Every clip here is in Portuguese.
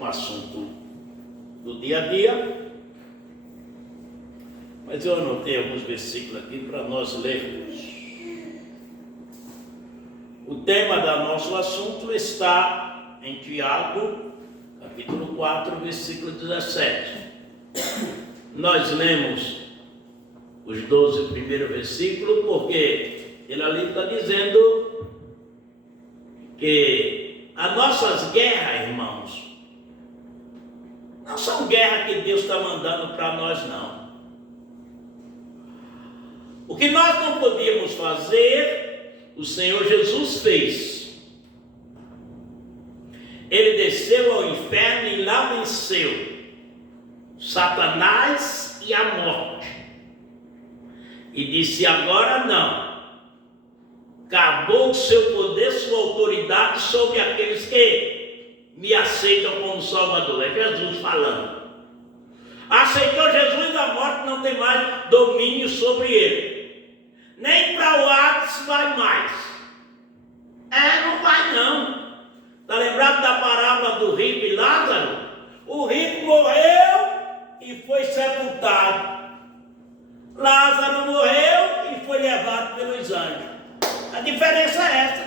um assunto do dia a dia, mas eu anotei alguns versículos aqui para nós lermos. O tema do nosso assunto está em Tiago, capítulo 4, versículo 17. Nós lemos os 12 primeiros versículos, porque ele ali está dizendo que as nossas guerras, irmãos, não são guerras que Deus está mandando para nós, não. O que nós não podíamos fazer, o Senhor Jesus fez. Ele desceu ao inferno e lá venceu Satanás e a morte. E disse: agora não. Acabou o seu poder, sua autoridade sobre aqueles que me aceitam como Salvador. É Jesus falando. Aceitou Jesus, a morte não tem mais domínio sobre ele. Nem para o Hades vai mais. Não vai não. Está lembrado da parábola do rico e Lázaro? O rico morreu e foi sepultado. Lázaro morreu e foi levado pelos anjos. A diferença é essa.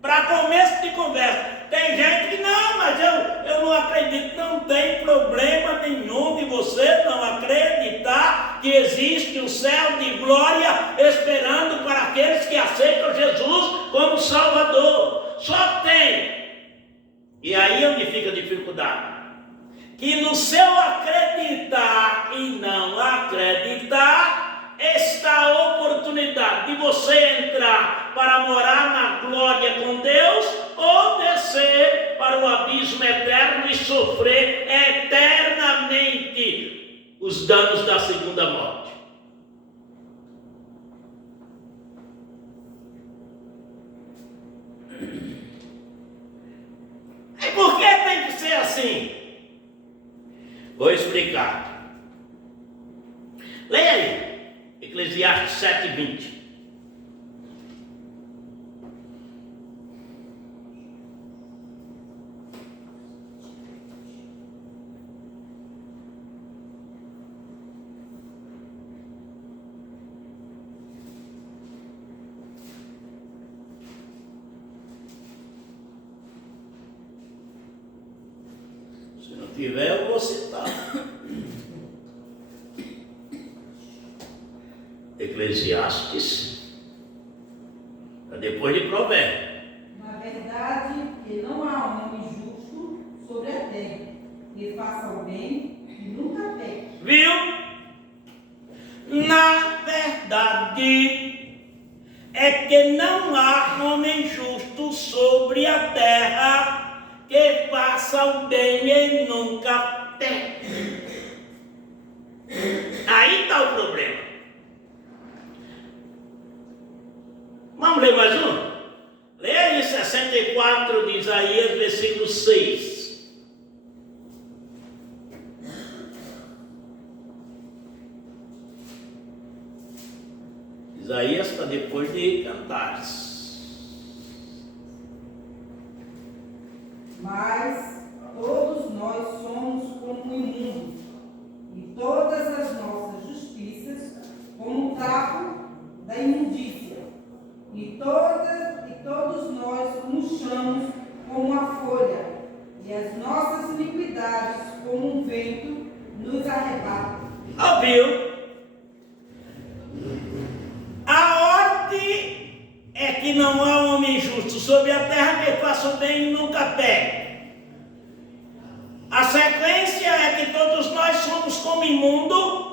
Para começo de conversa. Tem gente que não, mas eu não acredito. Não tem problema nenhum de você não acreditar que existe um céu de glória esperando para aqueles que aceitam Jesus como Salvador. Só tem. E aí onde fica a dificuldade? Que no seu acreditar e não acreditar está a oportunidade de você entrar para morar na glória com Deus ou descer para o abismo eterno e sofrer eternamente os danos da segunda morte. E por que tem que ser assim? Vou explicar. Leia aí, Eclesiastes 7:20. Se não tiver, eu vou citar. Eclesiastes, depois de Provérbios. Na verdade, que não há homem justo sobre a terra, que faça o bem e nunca peque. Viu? Na verdade, é que não há homem justo sobre a terra que faça o bem e nunca peque. Aí está o problema. Vamos ler mais um? Leia aí 64 de Isaías, versículo 6. Isaías está depois de Cantares. Mas todos nós somos como o imundo, e todas as nossas justiças como o trapo da imundícia, e todos nós murchamos como a folha, e as nossas iniquidades como um vento nos arrebata. Ouviu? A ordem é que não há homem justo sobre a terra que faça o bem e nunca peque. A sequência é que todos nós somos como imundo,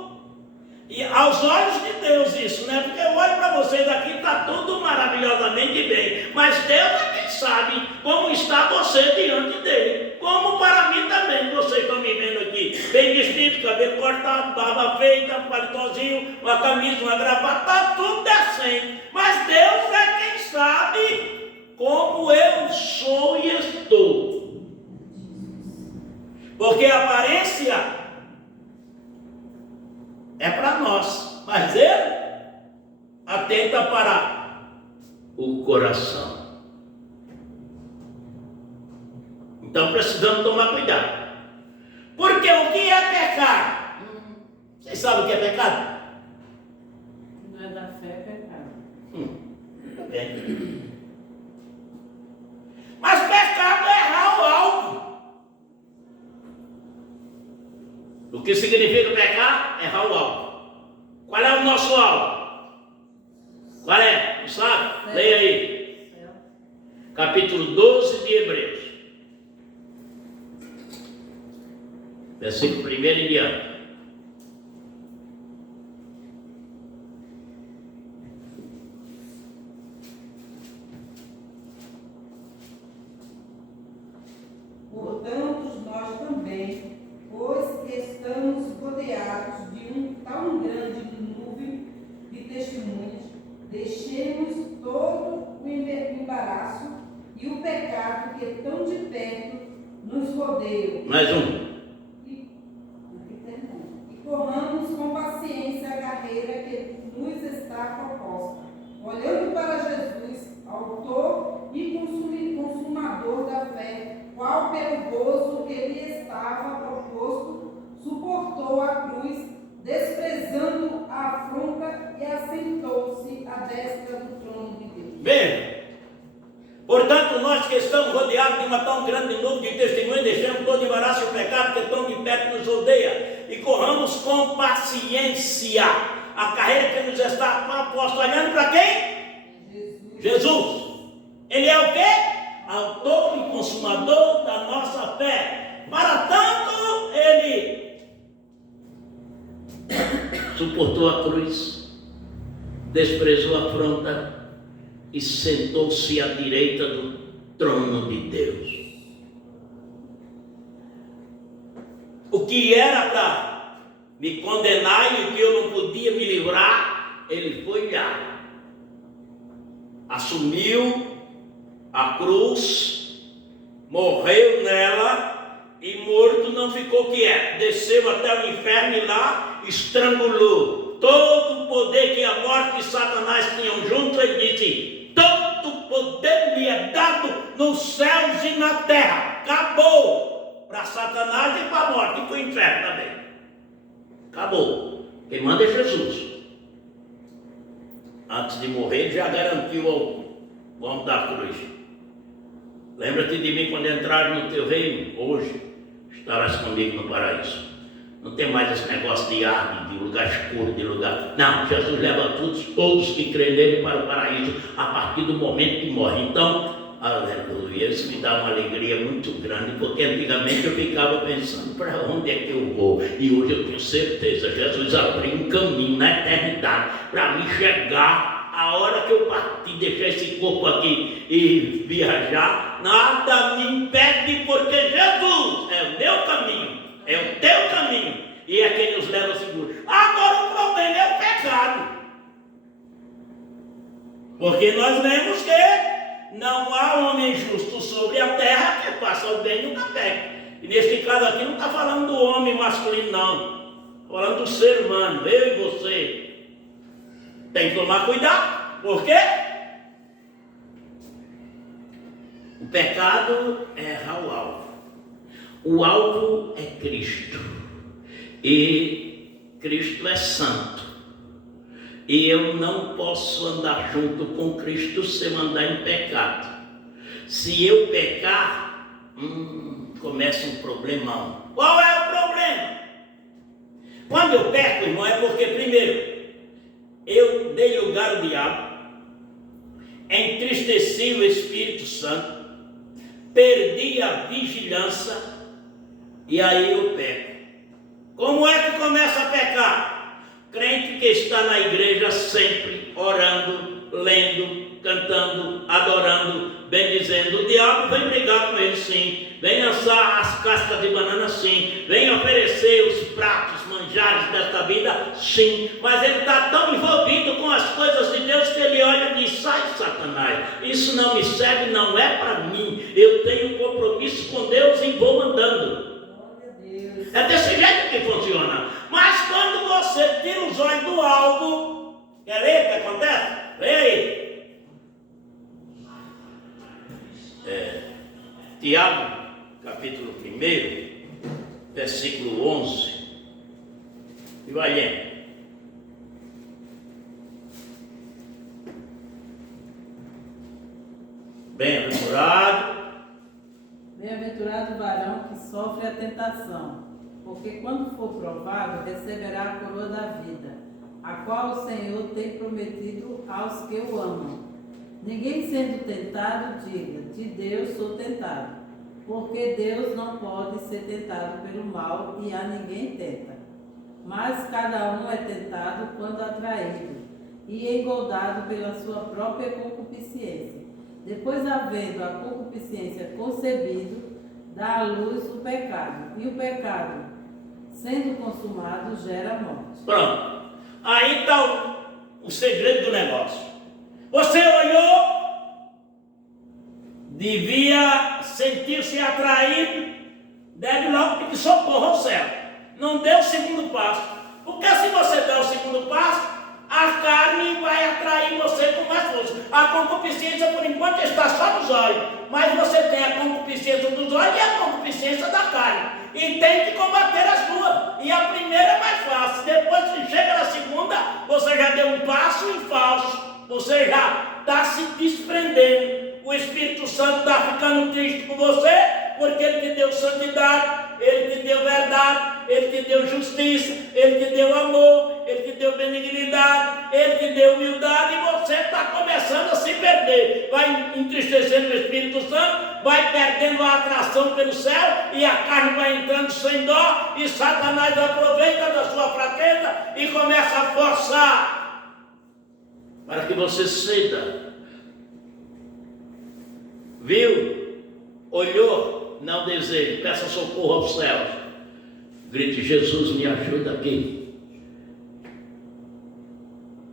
e aos olhos de Deus isso, né? Porque eu olho para vocês aqui, está tudo maravilhosamente bem, mas Deus é quem sabe como está você diante dele, como para mim também. Vocês estão me vendo aqui, bem vestido, cabelo cortado, barba feita, paletózinho, uma camisa, uma gravata, está tudo decente, mas Deus é quem sabe como eu sou e estou, porque a aparência é para nós, mas ele atenta para o coração. Então precisamos tomar cuidado. Porque o que é pecado? Vocês sabem o que é pecado? Não é da fé, é pecado. Muito bem. Mas pecado é errar o alvo. O que significa pecar? Errar o alvo. Qual é o nosso alvo? Qual é? Não sabe? Leia aí. Capítulo 12 de Hebreus. Versículo 1 em diante. Portanto, nós também, pois que estamos rodeados de um tão grande nuvem de testemunhas, deixemos todo o embaraço e o pecado que tão de perto nos rodeia. Mais um. E corramos com paciência a carreira que nos está proposta, olhando para Jesus, autor e consumador da fé, qual pelo gozo que lhe estava proposto, suportou a cruz, desprezando a afronta e assentou-se à destra do trono de Deus. Veja. Portanto, nós que estamos rodeados de uma tão grande nuvem de testemunhas, deixamos todo embaraço e o pecado que tão de perto nos rodeia, e corramos com paciência a carreira que nos está proposta, olhando para quem? Jesus. Ele é o quê? Autor e consumador da nossa fé. Para tanto, ele suportou a cruz, desprezou a afronta e sentou-se à direita do trono de Deus. O que era para me condenar e o que eu não podia me livrar, ele foi lá, assumiu a cruz, morreu nela e morto não ficou quieto, desceu até o inferno e lá estrangulou todo o poder que a morte e Satanás tinham junto. Ele disse: todo poder me é dado nos céus e na terra. Acabou para Satanás e para a morte e para o inferno também. Acabou. Quem manda é Jesus. Antes de morrer, já garantiu ao homem da cruz: lembra-te de mim quando entrares no teu reino. Hoje estarás comigo no paraíso. Não tem mais esse negócio de arde, de lugar escuro, de lugar... Não, Jesus leva todos que creem nele para o paraíso a partir do momento que morre. Então, aleluia, isso me dá uma alegria muito grande, porque antigamente eu ficava pensando: para onde é que eu vou? E hoje eu tenho certeza, Jesus abriu um caminho na eternidade para me chegar a hora que eu partir, deixar esse corpo aqui e viajar. Nada me impede, porque Jesus é o meu caminho, é o teu caminho, e é quem nos leva seguro. Agora o problema é o pecado, porque nós lemos que não há homem justo sobre a terra que faça o bem e nunca peque. E neste caso aqui não está falando do homem masculino, não, está falando do ser humano, eu e você. Tem que tomar cuidado. Por quê? O pecado é errar o alvo. O alvo é Cristo. E Cristo é santo. E eu não posso andar junto com Cristo sem andar em pecado. Se eu pecar, começa um problemão. Qual é o problema? Quando eu peco, irmão, é porque, primeiro, eu dei lugar ao diabo, entristeci o Espírito Santo, perdi a vigilância e aí eu peco. Como é que começa a pecar? Crente que está na igreja sempre orando, lendo, cantando, adorando, bendizendo. O diabo vem brigar com ele, sim, vem lançar as cascas de banana, sim, vem oferecer os pratos, manjares desta vida, sim, mas ele está tão envolvido com as coisas de Deus que ele olha e diz: sai, Satanás, isso não me serve, não é para mim, eu tenho compromisso com Deus e vou andando. É desse jeito que funciona. Mas quando você tira os olhos do alvo, quer ver o que acontece? Vem aí. Tiago, capítulo 1, versículo 11. E vai lendo. Bem-aventurado o varão que sofre a tentação, porque quando for provado, receberá a coroa da vida, a qual o Senhor tem prometido aos que o amam. Ninguém sendo tentado, diga, de Deus sou tentado, porque Deus não pode ser tentado pelo mal e a ninguém tenta. Mas cada um é tentado quando atraído e engoldado pela sua própria concupiscência. Depois, havendo a concupiscência concebido, dá à luz o pecado. E o pecado, sendo consumado, gera morte. Pronto. Aí está o segredo do negócio. Você olhou, devia sentir-se atraído, deve logo pedir socorro ao céu. Não deu o segundo passo. Porque se você der o segundo passo, a carne vai atrair você com mais força. A concupiscência, por enquanto, está só nos olhos. Mas você tem a concupiscência dos olhos e a concupiscência da carne. E tem que combater as duas. E a primeira é mais fácil. Depois que chega na segunda, você já deu um passo em falso. Você já está se desprendendo. O Espírito Santo está ficando triste com você, porque Ele te deu santidade, Ele te deu verdade, Ele te deu justiça, Ele te deu amor, Ele te deu benignidade, Ele te deu humildade, e você está começando a se perder. Vai entristecendo o Espírito Santo, vai perdendo a atração pelo céu, e a carne vai entrando sem dó, e Satanás aproveita da sua fraqueza e começa a forçar para que você ceda. Viu? Olhou? Não deseje, peça socorro aos céus. Grite: Jesus, me ajuda aqui.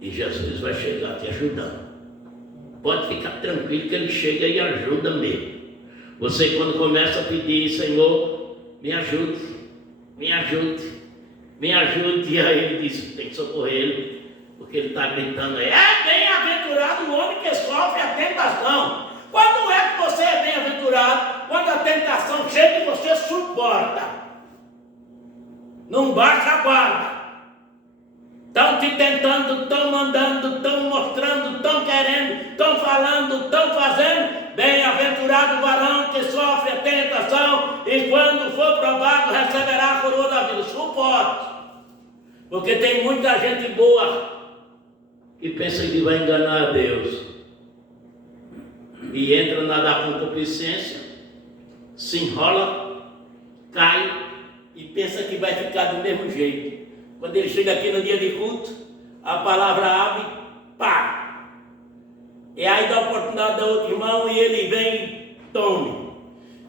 E Jesus vai chegar te ajudando. Pode ficar tranquilo que Ele chega e ajuda mesmo. Você, quando começa a pedir: Senhor, me ajude, me ajude, me ajude, e aí Ele diz: tem que socorrer Ele, porque Ele está gritando aí: é bem-aventurado o homem que sofre a tentação. Quando é que você é bem-aventurado? Quando a tentação chega e você suporta. Não baixa a guarda. Estão te tentando, estão mandando, estão mostrando, estão querendo, estão falando, estão fazendo. Bem-aventurado o varão que sofre a tentação, e quando for provado receberá a coroa da vida. Suporte. Porque tem muita gente boa que pensa que vai enganar a Deus. E entra na da concupiscência, se enrola, cai e pensa que vai ficar do mesmo jeito. Quando ele chega aqui no dia de culto, a palavra abre, pá! E aí dá a oportunidade da outro irmão e ele vem, tome.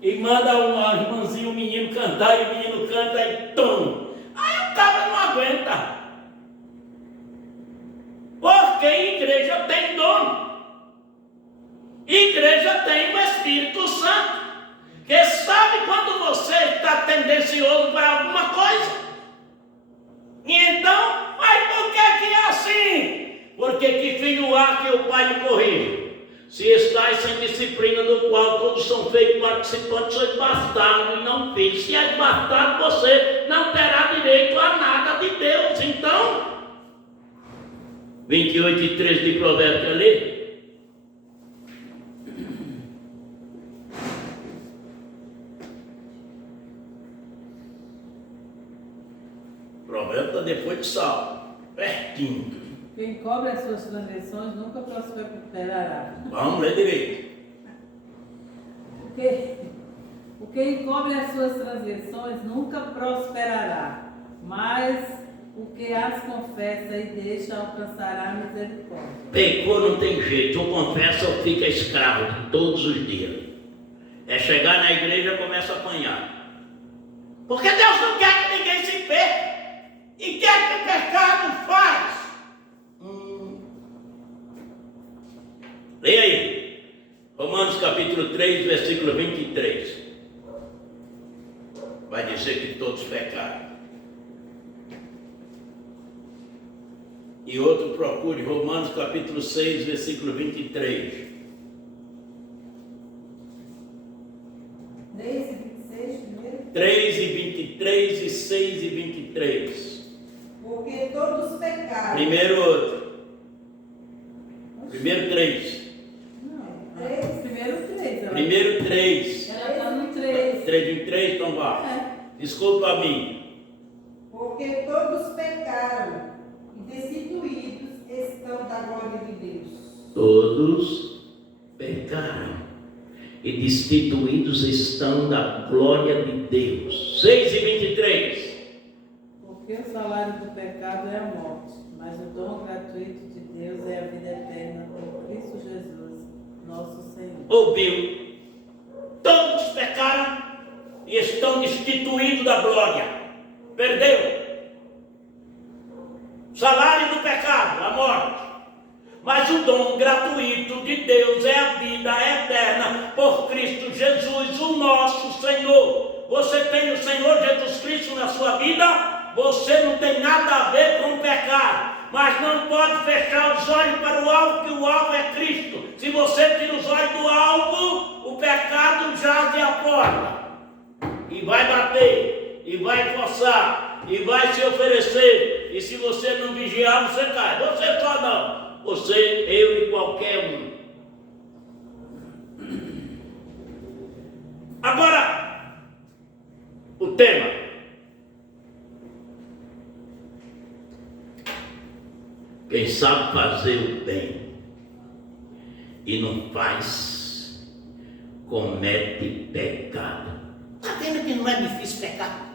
E manda uma irmãzinha, um menino cantar, e o menino canta e tome. Aí o cara não aguenta. Porque igreja tem dono. Igreja tem o Espírito Santo, que sabe quando você está tendencioso para alguma coisa. E então, mas por que é assim? Porque que filho há que o pai não corrija? Se estáis sem disciplina, do qual todos são feitos participantes, sois bastardos e não filhos. Se és bastardo, você não terá direito a nada de Deus. Então, 28:3 de Provérbios, quer ler? Provérbio está depois de Salmo, pertinho. Quem cobre as suas transgressões nunca prosperará. Vamos ler direito. O que encobre as suas transgressões nunca prosperará, mas o que as confessa e deixa alcançará a misericórdia. Pecou, não tem jeito, ou confessa ou fica escravo todos os dias. É chegar na igreja e começa a apanhar. Porque Deus não quer que ninguém se perca. E quer que o pecado faz. Leia aí. Romanos capítulo 3, versículo 23. Vai dizer que todos pecaram. E outro procure Romanos capítulo 6, versículo 23. 3 e 26 primeiro. 3 e 23. 23 e 6 e 23. Porque todos pecaram. Primeiro outro. Primeiro 3. Não, primeiro 3. Primeiro 3. Ela está no 3. 3 em 3, então vá. Desculpa a mim. Porque todos pecaram e destituídos estão da glória de Deus. Todos pecaram e destituídos estão da glória de Deus. 6 e 23. Porque o salário do pecado é a morte, mas o dom gratuito de Deus é a vida eterna por Cristo Jesus, nosso Senhor. Ouviu? Todos pecaram e estão destituídos da glória. Perdeu. Salário do pecado, a morte. Mas o dom gratuito de Deus é a vida eterna por Cristo Jesus, o nosso Senhor. Você tem o Senhor Jesus Cristo na sua vida, você não tem nada a ver com o pecado. Mas não pode fechar os olhos para o alvo, que o alvo é Cristo. Se você tira os olhos do alvo, o pecado jaz à porta. E vai bater, e vai forçar, e vai se oferecer. E se você não vigiar, você cai. Você só não. Você, eu e qualquer um. Agora, o tema. Quem sabe fazer o bem e não faz, comete pecado. Está vendo que não é difícil pecar?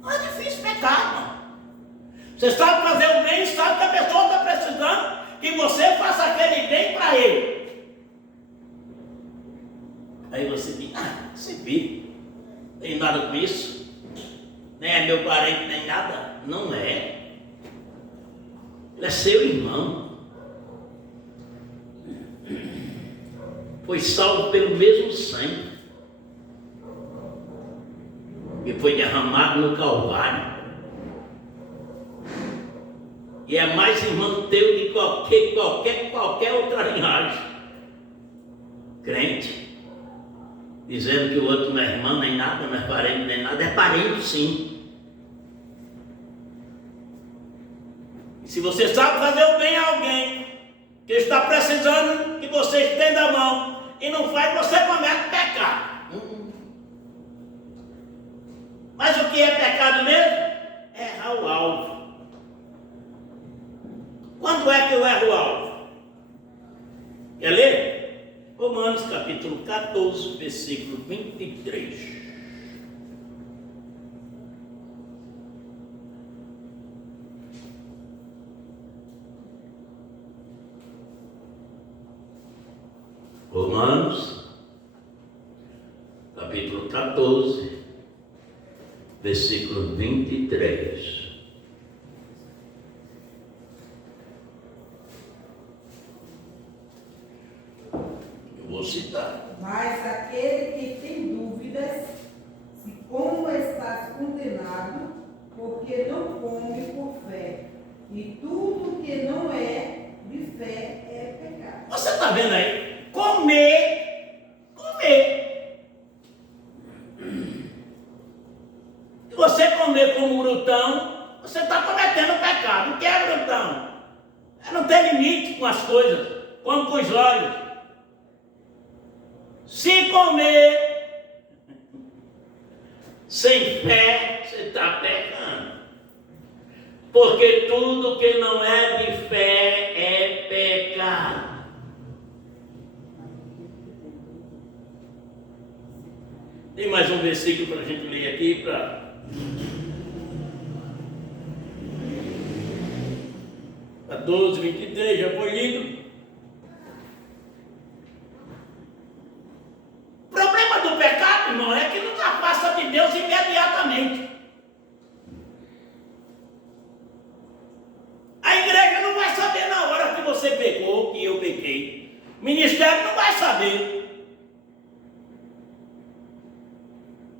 Não é difícil pecar, não. Você sabe fazer o bem, sabe que a pessoa está precisando que você faça aquele bem para ele. Aí você diz, você vive, não tem nada com isso, nem é meu parente, nem nada. Não é. Ele é seu irmão. Foi salvo pelo mesmo sangue que foi derramado no Calvário. E é mais irmão teu de qualquer outra linhagem. Crente, dizendo que o outro não é irmão nem nada, não é parente nem nada, é parente sim. E se você sabe fazer o bem a alguém que está precisando que você estenda a mão e não faz, você comete pecado. Mas o que é pecado mesmo? Errar o alvo. Quando é que eu erro o alvo? Quer ler? Romanos capítulo 14, versículo 23. Romanos capítulo 14, versículo 23. Vou citar. Mas aquele que tem dúvidas, se como estás condenado, porque não come por fé, e tudo que não é de fé é pecado. Você está vendo aí? Comer. Se você comer como glutão, você está cometendo pecado. O que é glutão? É não ter limite com as coisas, como com os olhos. Se comer sem fé, você está pecando. Porque tudo que não é de fé é pecado. Tem mais um versículo para a gente ler aqui para... 14, 23, já foi lido. O problema do pecado, irmão, é que não afasta de Deus imediatamente. A igreja não vai saber na hora que você pecou, que eu pequei. O ministério não vai saber.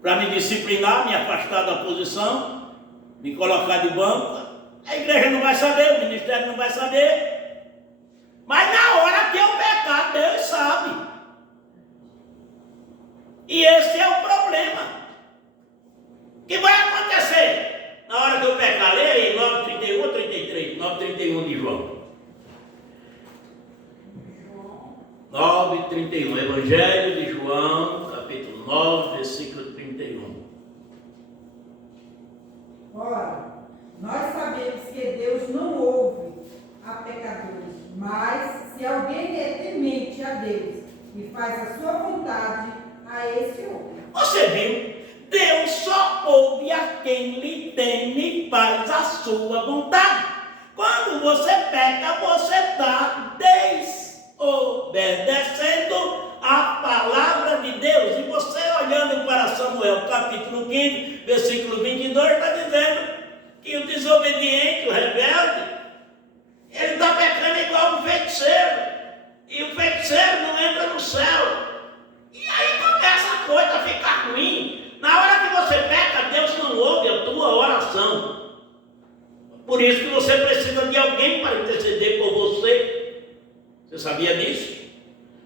Para me disciplinar, me afastar da posição, me colocar de banco. A igreja não vai saber, o ministério não vai saber. Mas na hora que eu pecar, Deus sabe. E esse é o problema. que vai acontecer na hora que eu pecar? Lê aí, 9:31 ou 33? 9:31 de João. 9:31, Evangelho de João, capítulo 9, versículo 31. Ora, nós sabemos que Deus não ouve a pecadores, mas se alguém é temente a Deus e faz a sua vontade, a esse ouve. Você viu? Deus só ouve a quem lhe teme e faz a sua vontade. Quando você peca, você está desobedecendo a palavra de Deus. E você olhando para Samuel, capítulo 15, versículo 22, está dizendo que o desobediente, o rebelde, ele está pecando igual um feiticeiro. E o feiticeiro não entra no céu. E aí começa a coisa a ficar ruim. Na hora que você peca, Deus não ouve a tua oração. Por isso que você precisa de alguém para interceder por você. Você sabia disso?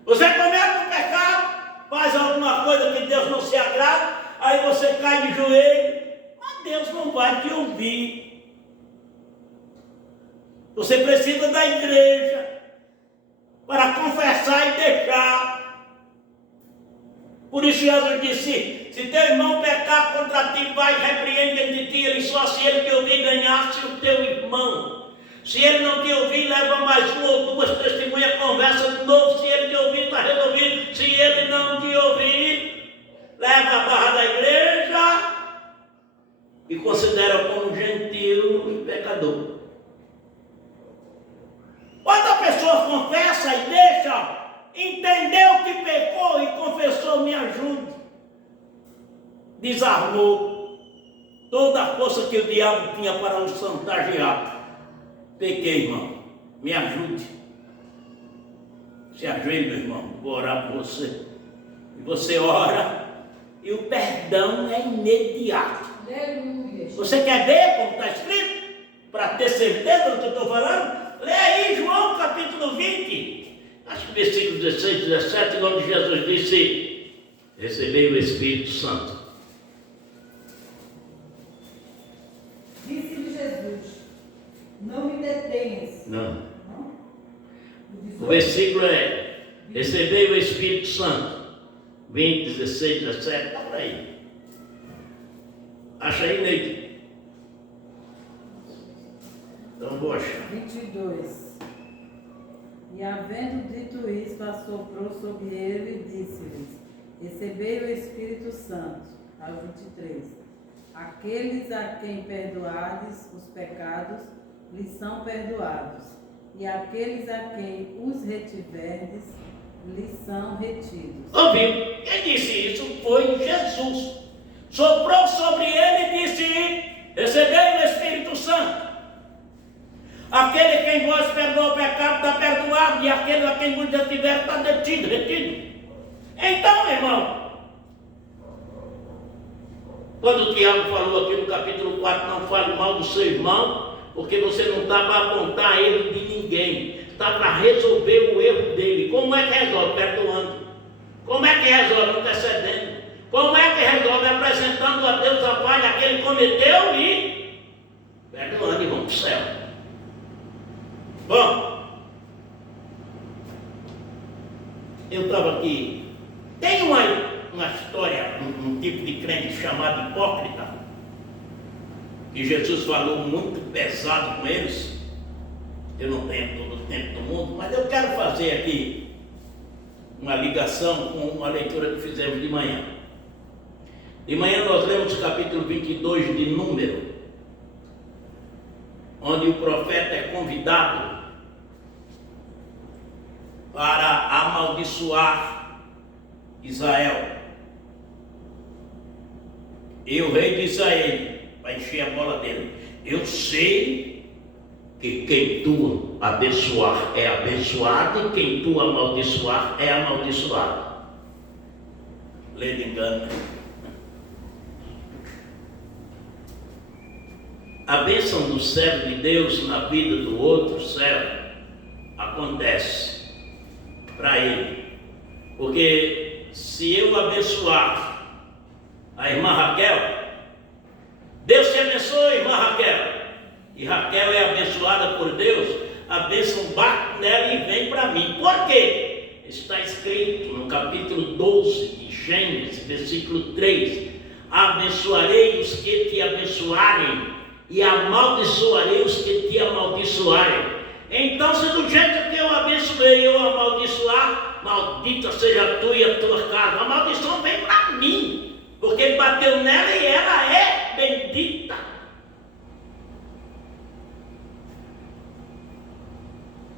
Você comete um pecado, faz alguma coisa que Deus não se agrada, aí você cai de joelho, mas Deus não vai te ouvir. Você precisa da igreja para confessar e deixar. Por isso Jesus disse: se teu irmão pecar contra ti, vai e repreende de ti, ele só se ele te ouvir ganhasse o teu irmão. Se ele não te ouvir, leva mais uma ou duas testemunhas, conversa de novo. Se ele te ouvir, está resolvido. Se ele não te ouvir, leva a barra da igreja e considera como gentil e pecador. Quando a pessoa confessa e deixa, entendeu que pecou e confessou, me ajude. Desarmou toda a força que o diabo tinha para nos chantagear. Pequei, irmão, me ajude. Se ajoelhe, meu irmão, vou orar por você. E você ora, e o perdão é imediato. Aleluia. Você quer ver como está escrito? Para ter certeza do que eu estou falando? Lê aí João capítulo 20, acho que versículo 16, 17, onde Jesus disse: recebei o Espírito Santo. Disse-lhe Jesus: não me detenhas. Não. Não? O versículo é: recebei o Espírito Santo. 20, 16, 17, está por aí. Acha aí, Neide? Então vou achar. 22. E havendo dito isso, assoprou sobre ele e disse-lhes: recebei o Espírito Santo. Ao 23. Aqueles a quem perdoardes os pecados, lhes são perdoados. E aqueles a quem os retiverdes, lhes são retidos. Ouviu? Quem disse isso foi Jesus. Soprou sobre ele e disse: recebei o Espírito Santo. Aquele quem vos perdoa o pecado está perdoado, e aquele a quem vos detiver está detido, retido. Então, irmão, quando o Tiago falou aqui no capítulo 4, não fale mal do seu irmão, porque você não está para apontar erro de ninguém, está para resolver o erro dele. Como é que resolve? Perdoando. Como é que resolve? Intercedendo. Como é que resolve? Apresentando a Deus a falha que ele cometeu e perdoando, e vamos para o céu. Bom, eu estava aqui. Tem uma história, um tipo de crente chamado hipócrita, que Jesus falou muito pesado com eles. Eu não tenho todo o tempo do mundo, mas eu quero fazer aqui uma ligação com uma leitura que fizemos de manhã. De manhã nós lemos o capítulo 22 de Número, onde o profeta é convidado para amaldiçoar Israel. E o rei diz a ele, vai encher a bola dele: eu sei que quem tu abençoar é abençoado, e quem tu amaldiçoar é amaldiçoado. Lê de engano. A bênção do servo de Deus na vida do outro servo acontece para ele. Porque se eu abençoar a irmã Raquel, e Raquel é abençoada por Deus, a bênção bate nela e vem para mim. Por quê? Está escrito no capítulo 12 de Gênesis, versículo 3: abençoarei os que te abençoarem, e amaldiçoarei os que te amaldiçoarem. Então, se do jeito que eu abençoei eu amaldiçoar, maldita seja tu e a tua casa. A maldição vem para mim, porque bateu nela e ela é bendita.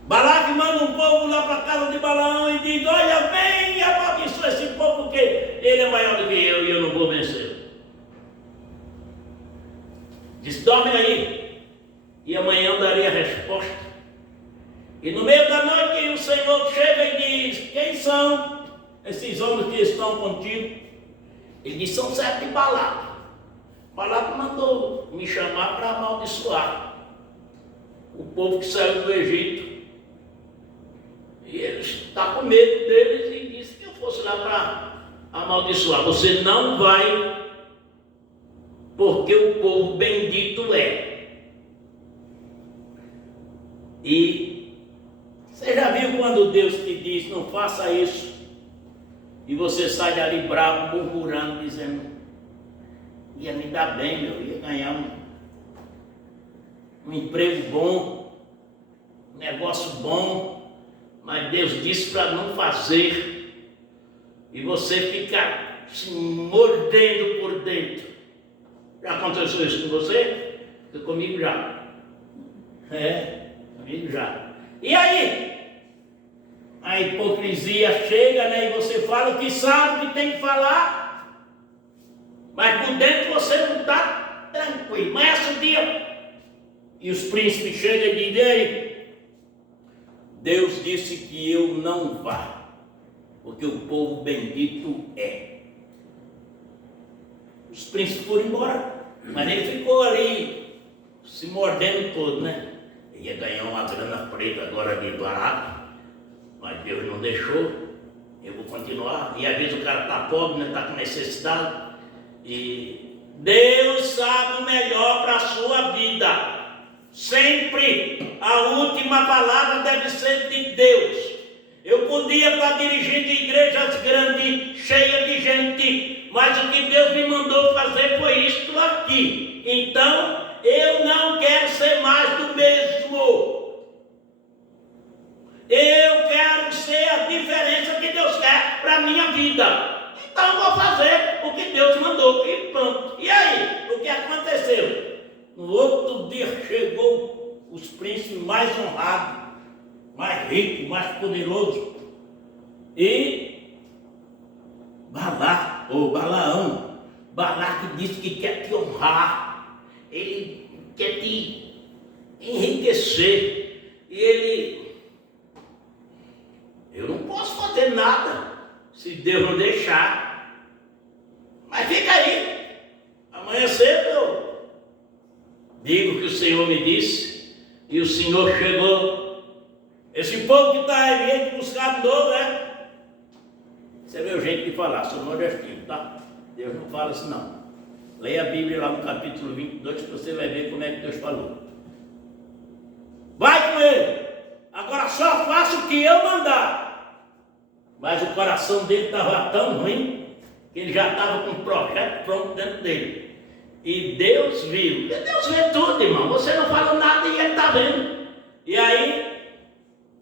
Balaque manda um povo lá para a casa de Balaão e diz: olha, vem e amaldiçoa esse povo, porque ele é maior do que eu e eu não vou vencer. Diz: dorme aí, e amanhã eu darei a resposta. E no meio da noite o Senhor chega e diz: quem são esses homens que estão contigo? Ele diz: são servos de Balaque. Balaque mandou me chamar para amaldiçoar o povo que saiu do Egito. E ele está com medo deles e disse que eu fosse lá para amaldiçoar. Você não vai, porque o povo bendito é. E você já viu quando Deus te diz: não faça isso, e você sai dali bravo, murmurando, dizendo: ia me dar bem, eu ia ganhar um emprego bom, um negócio bom, mas Deus disse para não fazer, e você fica se mordendo por dentro. Já aconteceu isso com você? Comigo já. Comigo já. E aí? A hipocrisia chega, né? E você fala o que sabe que tem que falar, mas por dentro você não está tranquilo. Mas esse dia, e os príncipes chegam e dizem: ei, Deus disse que eu não vá, porque o povo bendito é. Os príncipes foram embora, mas ele ficou ali, se mordendo todo, né? Ele ia ganhar uma grana preta agora de barato, mas Deus não deixou. Eu vou continuar. E às vezes o cara está pobre, né? Está com necessidade. E Deus sabe o melhor para a sua vida. Sempre a última palavra deve ser de Deus. Eu podia estar dirigindo igrejas grandes, cheias de gente, mas o que Deus me mandou fazer foi isto aqui. Então, eu não quero ser mais do mesmo. Eu quero ser a diferença que Deus quer para a minha vida. Então, vou fazer o que Deus mandou e pronto. E aí, o que aconteceu? No outro dia chegou os príncipes mais honrados, mais ricos, mais poderosos. E Balaão, Balaque disse que quer te honrar, ele quer te enriquecer. E eu não posso fazer nada se Deus não deixar. Mas fica aí, amanhã cedo eu digo que o Senhor me disse, e o Senhor chegou. Esse povo que está aí vindo buscar de novo, né? Esse é meu jeito de falar, sou nordestino, tá? Deus não fala assim não. Leia a Bíblia lá no capítulo 22, que você vai ver como é que Deus falou. Vai com ele, agora só faça o que eu mandar. Mas o coração dele estava tão ruim, que ele já estava com um projeto pronto dentro dele. E Deus viu. E Deus vê tudo, irmão. Você não falou nada e ele está vendo. E aí,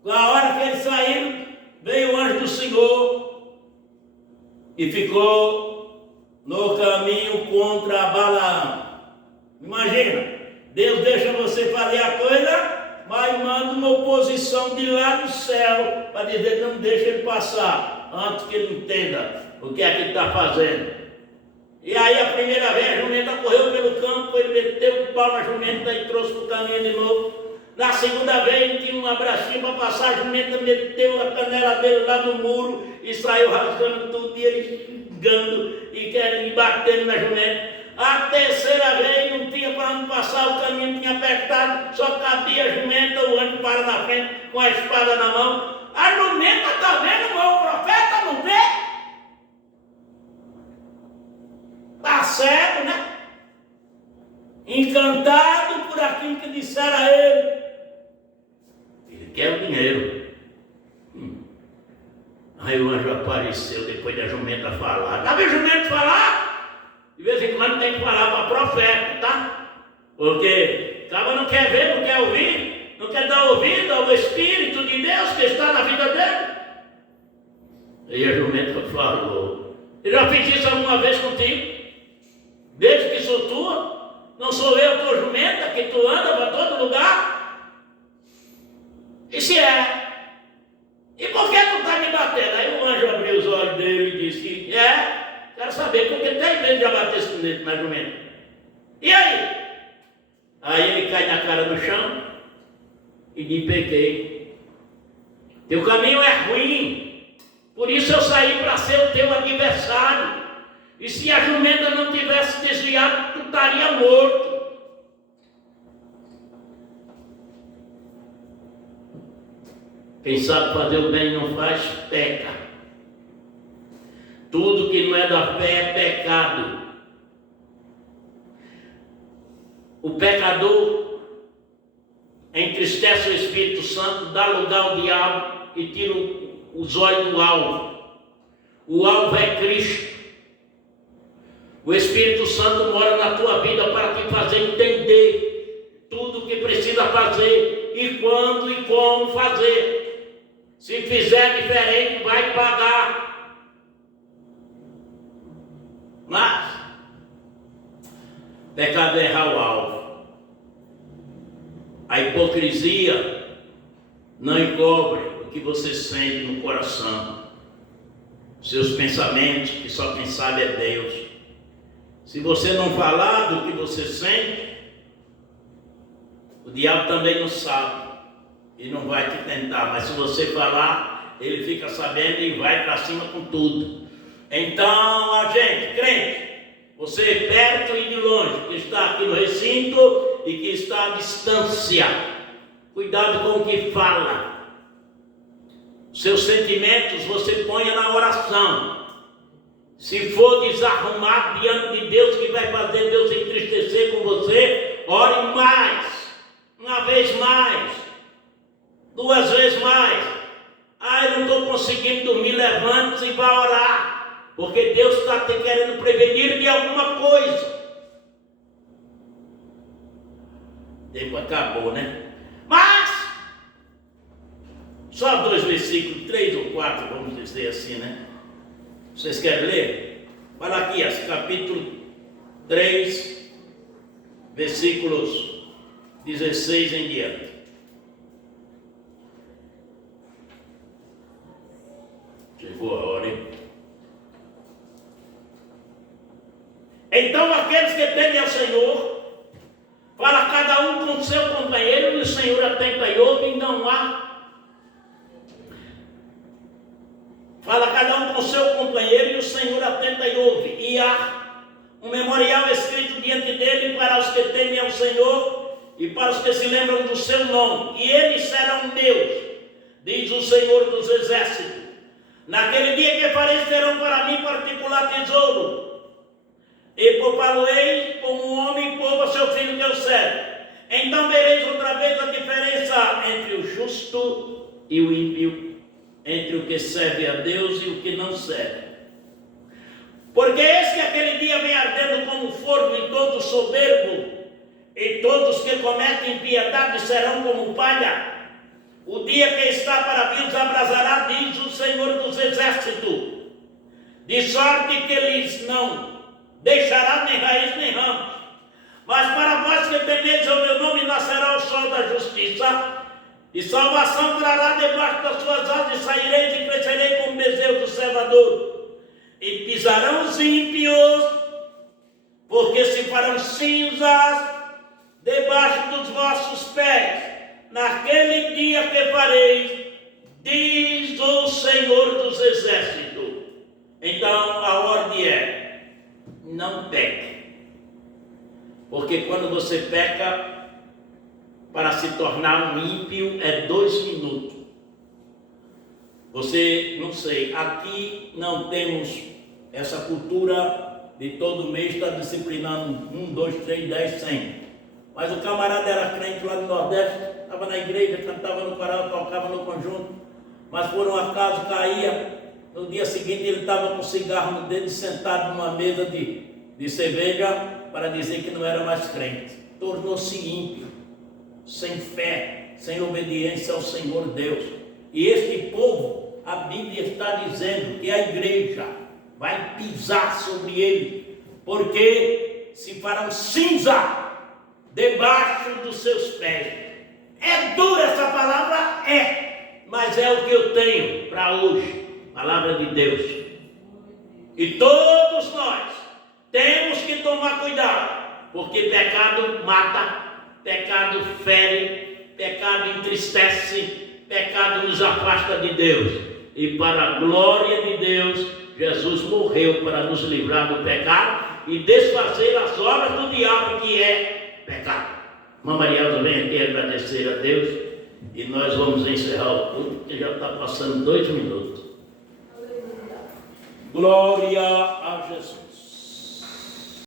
na hora que eles saíram, veio o anjo do Senhor e ficou no caminho contra Balaão. Imagina, Deus deixa você fazer a coisa, mas manda uma oposição de lá do céu para dizer: não deixa ele passar, antes que ele entenda o que é que ele está fazendo. E aí a primeira vez a jumenta correu pelo campo, ele meteu o pau na jumenta e trouxe para o caminho de novo. Na segunda vez tinha uma brachinha para passar, a jumenta meteu a canela dele lá no muro e saiu rasgando tudo, e ele xingando e querendo ir batendo na jumenta. A terceira vez não tinha para onde passar, o caminho tinha apertado, só cabia a jumenta, o anjo para na frente com a espada na mão. A jumenta está vendo, mas o profeta não vê? Está cego, né? Encantado por daquilo que disseram a ele. Ele quer o dinheiro. Aí o anjo apareceu depois da jumenta falar. Já viu jumento falar? De vez em quando tem que falar para profeta, tá? Porque o cara não quer ver, não quer ouvir, não quer dar ouvido ao Espírito de Deus que está na vida dele. E a jumenta falou: eu já fiz isso alguma vez contigo? Desde que sou tua? Não sou eu tua jumenta que tu anda para todo lugar? E se é? E por que tu está me batendo? Aí o anjo abriu os olhos dele e disse: quero saber, porque 3 vezes já bateste na jumenta. E aí? Aí ele cai na cara do chão e diz: pequei. Teu caminho é ruim, por isso eu saí para ser o teu adversário. E se a jumenta não tivesse desviado, tu estaria morto. Quem sabe fazer o bem não faz, peca. Tudo que não é da fé é pecado. O pecador entristece o Espírito Santo, dá lugar ao diabo e tira os olhos do alvo. O alvo é Cristo. O Espírito Santo mora na tua vida para te fazer entender tudo o que precisa fazer e quando e como fazer. Se fizer diferente, vai pagar. Mas pecado é errar o alvo. A hipocrisia não encobre o que você sente no coração. Seus pensamentos, que só quem sabe é Deus. Se você não falar do que você sente, o diabo também não sabe e não vai te tentar. Mas se você falar, ele fica sabendo e vai para cima com tudo. Então, a gente, crente, você perto e de longe, que está aqui no recinto e que está à distância, cuidado com o que fala. Seus sentimentos você ponha na oração. Se for desarrumado diante de Deus, que vai fazer Deus entristecer com você, ore mais, uma vez mais, 2 vezes mais. Eu não estou conseguindo dormir, levante-se e vá orar, porque Deus está te querendo prevenir de alguma coisa. O tempo acabou, né? Mas só 2 versículos, 3 ou 4, vamos dizer assim, né? Vocês querem ler? Malaquias, capítulo 3, versículos 16 em diante. Chegou a hora, hein? Então aqueles que temem ao Senhor, para cada um com seu companheiro, e o Senhor atenta e ouve, e não há. Fala cada um com seu companheiro, e o Senhor atenta e ouve. E há um memorial escrito diante dele para os que temem ao Senhor e para os que se lembram do seu nome. E eles serão meus, diz o Senhor dos Exércitos. Naquele dia que farei serão para mim particular tesouro, e poupá-lo-ei como um homem poupa seu filho que eu servo. Então vereis outra vez a diferença entre o justo e o ímpio, entre o que serve a Deus e o que não serve. Porque eis que aquele dia vem ardendo como fogo em todo soberbo, e todos que cometem impiedade serão como palha. O dia que está para vir os abrasará, diz o Senhor dos Exércitos, de sorte que lhes não deixará nem raiz nem ramos. Mas para vós que temeis o meu nome, nascerá o sol da justiça, e salvação trará debaixo das suas asas, e saireis e crescerei como bezerro do cevador. E pisarão os ímpios, porque se farão cinzas debaixo dos vossos pés, naquele dia que fareis, diz o Senhor dos Exércitos. Então a ordem é: não peque. Porque quando você peca, para se tornar um ímpio é 2 minutos. Você, não sei, aqui não temos essa cultura de todo mês estar disciplinando 1, 2, 3, 10, 100. Mas o camarada era crente lá do Nordeste, estava na igreja, cantava no coral, tocava no conjunto, mas por um acaso caía. No dia seguinte ele estava com cigarro no dedo, sentado numa mesa de cerveja, para dizer que não era mais crente. Tornou-se ímpio, sem fé, sem obediência ao Senhor Deus. E este povo, a Bíblia está dizendo que a igreja vai pisar sobre ele, porque se farão cinza debaixo dos seus pés. É dura essa palavra? É, mas é o que eu tenho para hoje. Palavra de Deus. E todos nós temos que tomar cuidado, porque pecado mata, pecado fere, pecado entristece, pecado nos afasta de Deus. E para a glória de Deus, Jesus morreu para nos livrar do pecado e desfazer as obras do diabo, que é pecado. Irmã Marielza, vem aqui agradecer a Deus e nós vamos encerrar o culto, que já está passando 2 minutos. Glória a Jesus.